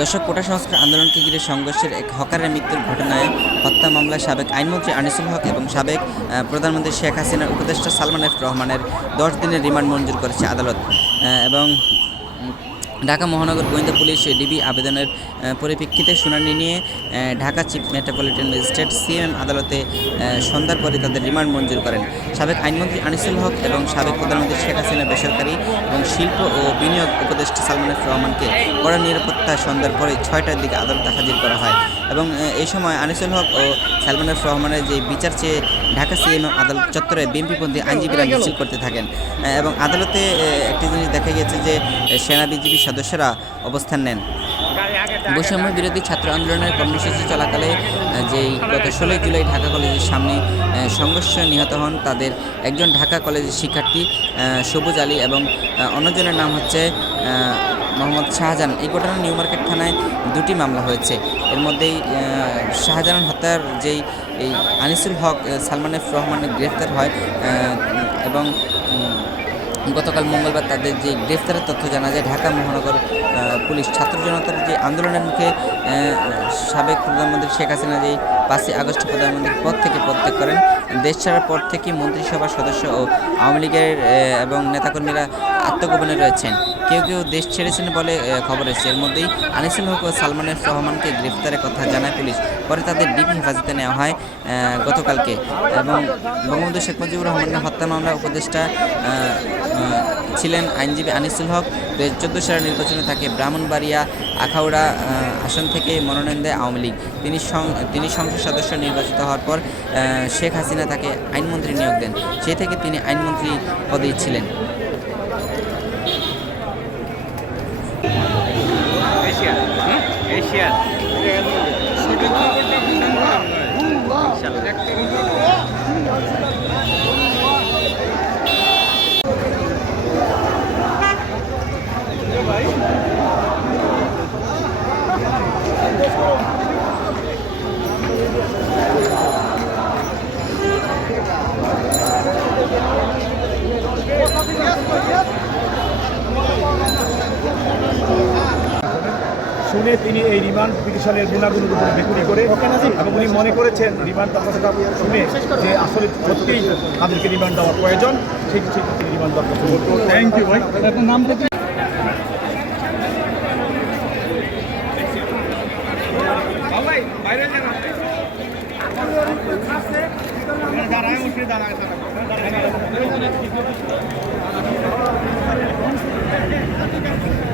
দর্শক, কোটা সংস্কার আন্দোলনকে ঘিরে সংঘর্ষের এক হকারের মৃত্যুর ঘটনায় হত্যা মামলায় সাবেক আইনমন্ত্রী আনিসুল হক এবং সাবেক প্রধানমন্ত্রী শেখ হাসিনার উপদেষ্টা সালমান এফ রহমানের দশ দিনের রিমান্ড মঞ্জুর করেছে আদালত। এবং ঢাকা মহানগর গোয়েন্দা পুলিশ ডিবি আবেদনের পরিপ্রেক্ষিতে শুনানি নিয়ে Dhaka chief metropolitan magistrate CM আদালতে সন্ধ্যার পরে তাদের রিমান্ড মঞ্জুর করেন। সাবেক আইনমন্ত্রী আনিসুল হক এবং সাবেক প্রধানমন্ত্রী শেখ হাসিনা বেসরকারি এবং শিল্প ও বিনিয়োগ উপদেষ্টা সালমান রহমানকে কড়া নিরাপত্তা সন্ধ্যার পরে ছয়টার দিকে আদালতে হাজির করা হয়। এবং এই সময় আনিসুল হক ও সালমান রহমানের যে বিচার চেয়ে ঢাকা সিএম আদালত চত্বরে বিএনপিপন্থী আইনজীবীরা মিছিল করতে থাকেন। এবং আদালতে একটি জিনিস দেখা গেছে যে সেনা বিজিবি সদস্যরা অবস্থান নেন। বৈষম্য বিরোধী ছাত্র আন্দোলনের কর্মসূচি চলাকালে যেই গত ষোলোই জুলাই ঢাকা কলেজের সামনে সংঘর্ষে নিহত হন তাদের একজন ঢাকা কলেজের শিক্ষার্থী সবুজ আলী এবং অন্যজনের নাম হচ্ছে মোহাম্মদ শাহজাহান। এই ঘটনায় নিউ মার্কেট থানায় দুটি মামলা হয়েছে। এর মধ্যেই শাহজাহান হত্যার যেই এই আনিসুল হক আহ, সালমান এফ রহমানের গ্রেফতার হয় এবং গতকাল মঙ্গলবার তাদের যে গ্রেফতারের তথ্য জানা যায় ঢাকা মহানগর পুলিশ ছাত্র জনতার যে আন্দোলনের মুখে সাবেক প্রধানমন্ত্রী শেখ হাসিনা যেই পাঁচই আগস্ট প্রধানমন্ত্রীর পদ থেকে পদত্যাগ করেন দেশ ছাড়ার পর থেকে মন্ত্রিসভার সদস্য ও আওয়ামী লীগের এবং নেতাকর্মীরা আত্মগোপনে রয়েছেন। কেউ কেউ দেশ ছেড়েছেন বলে খবর এসেছে। এর মধ্যেই আনিসুল হক ও সালমান এফ রহমানকে গ্রেফতারের কথা জানায় পুলিশ। পরে তাদের ডিবি হেফাজতে নেওয়া হয় গতকালকে। এবং বঙ্গবন্ধু শেখ মুজিবুর রহমানের হত্যা মামলা উপদেষ্টা ছিলেন আইনজীবী আনিসুল হক। দু চোদ্দ সালের নির্বাচনে তাকে ব্রাহ্মণবাড়িয়া, আখাউড়া আসন থেকে মনোনয়ন দেয় আওয়ামী লীগ। তিনি তিনি সংসদ সদস্য নির্বাচিত হওয়ার পর শেখ হাসিনা তাকে আইনমন্ত্রী নিয়োগ দেন। সেই থেকে তিনি আইনমন্ত্রী পদেই ছিলেন। একটা শুনে তিনি এই রিমান্ড পিটিশনের গুণাগুণের উপরে বিক্রি করে এবং উনি মনে করেছেন রিমান্ড কথা শুনে যে আসলে সত্যিই তাদেরকে রিমান্ড দেওয়ার প্রয়োজন ঠিক ঠিক তিনি রিমান্ড দেওয়ার কথা থ্যাংক ইউ ভাই। নাম দাঁড়ায় উঠে দাঁড়ায় ওই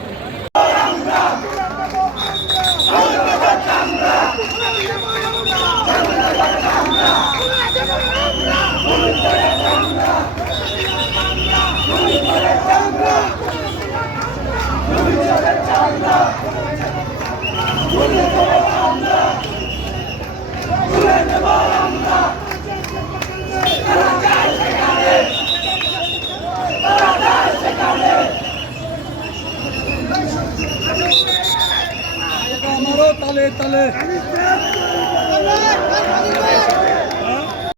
তালে তালে